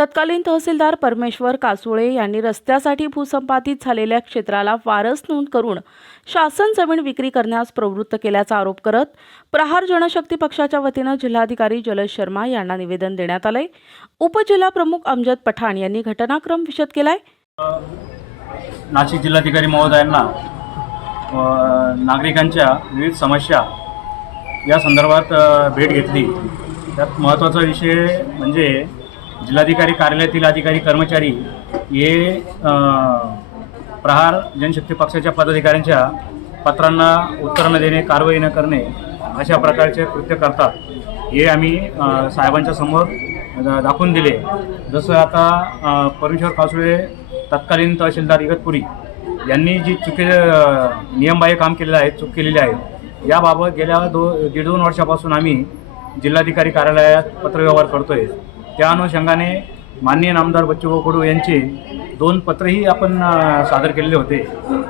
तत्कालीन तहसीलदार परमेश्वर कासुळे यांनी रस्त्यासाठी भूसंपादित झालेल्या क्षेत्राला वारस नोंद करून शासन जमीन विक्री करण्यास प्रवृत्त केल्याचा आरोप करत प्रहार जनशक्ती पक्षाच्या वतीनं जिल्हाधिकारी जलज शर्मा यांना निवेदन देण्यात आलंय. उपजिल्हा प्रमुख अमजद पठाण यांनी घटनाक्रम विशद केलाय. नाशिक जिल्हाधिकारी महोदयांना नागरिकांच्या विविध समस्या या संदर्भात भेट घेतली. त्यात महत्त्वाचा विषय म्हणजे जिल्हाधिकारी कार्यालयातील अधिकारी कर्मचारी हे प्रहार जनशक्ती पक्षाच्या पदाधिकाऱ्यांच्या पत्रांना उत्तर न देणे कारवाई न करणे अशा प्रकारचे कृत्य करतात. हे आम्ही साहेबांच्या समोर दा- दाखवून दिले. जसं आता परमेश्वर कासुळे तत्कालीन तहसीलदार इगतपुरी यांनी जी चुकी नियमबाह्य काम केलेलं आहे चूक केलेली आहे याबाबत गेल्या दो दीड दोन वर्षापासून आम्ही जिल्हाधिकारी कार्यालयात पत्रव्यवहार करतो आहे त्या अनुषंगाने माननीय नामदार बच्चूभाऊ कडू यांचे दोन पत्रही आपण सादर केलेले होते.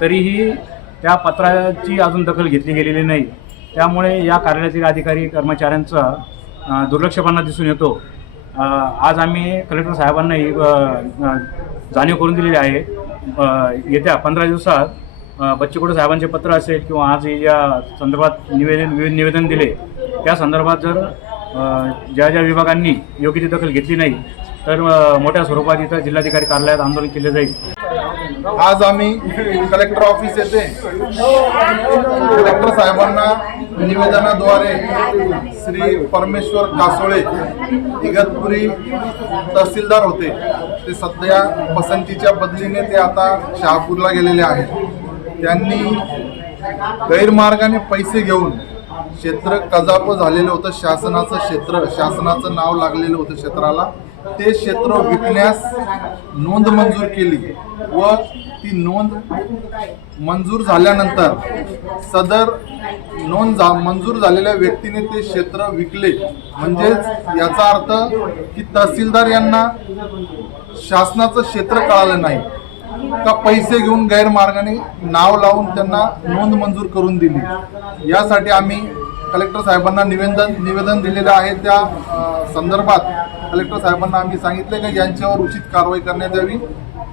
तरीही त्या पत्राची अजून दखल घेतली गेलेली नाही. त्यामुळे या कार्यालयातील अधिकारी कर्मचाऱ्यांचा दुर्लक्षपणा दिसून येतो. आज आम्ही कलेक्टर साहेबांना ही जाणीव करून दिलेली आहे. येत्या पंधरा दिवसात अ, साहेबांचे पत्र असेल किंवा आज या संदर्भात निवेदन विविध निवेदन दिले त्या संदर्भात जर ज्या ज्या विभागांनी योग्य ती दखल घेतली नाही तर मोठ्या स्वरूपात इथं जिल्हाधिकारी कार्यालयात आंदोलन केले जाईल. आज आम्ही कलेक्टर ऑफिस येथे कलेक्टर साहेबांना निवेदनाद्वारे श्री परमेश्वर कासोळे इगतपुरी तहसीलदार होते. ते सध्या पसंतीच्या बदलीने ते आता शहापूरला गेलेले आहेत. त्यांनी गैरमार्गाने पैसे घेऊन क्षेत्र कजाप झालेलं होतं शासनाचं क्षेत्र शासनाचं नाव लागलेलं होतं क्षेत्राला. ते क्षेत्र विकण्यास नोंद मंजूर केली व ती नोंद मंजूर झाल्यानंतर सदर नोंद झा मंजूर झालेल्या व्यक्तीने ते क्षेत्र विकले. म्हणजेच याचा अर्थ की तहसीलदार यांना शासनाचं क्षेत्र कळालं नाही. का पैसे घेऊन गैरमार्गाने नाव लावून त्यांना नोंद मंजूर करून दिली? यासाठी आम्ही कलेक्टर साहेबांना निवेदन निवेदन दिलेलं आहे त्या संदर्भात कलेक्टर साहेबांना आम्ही सांगितले की यांच्यावर उचित कारवाई करण्यात यावी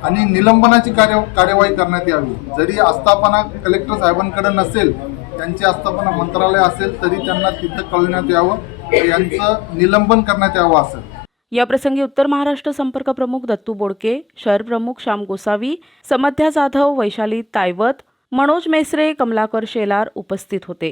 आणि निलंबनाची कार्य कार्यवाही करण्यात यावी. जरी आस्थापना कलेक्टर साहेबांकडे नसेल त्यांची आस्थापना मंत्रालय असेल तरी त्यांना तिथं कळण्यात यावं यांचं निलंबन करण्यात यावं असं. याप्रसंगी उत्तर महाराष्ट्र संपर्क प्रमुख दत्तू बोडके शहर प्रमुख श्याम गोसावी समध्या जाधव वैशाली तायवत मनोज मेसरे कमलाकर शेलार उपस्थित होते.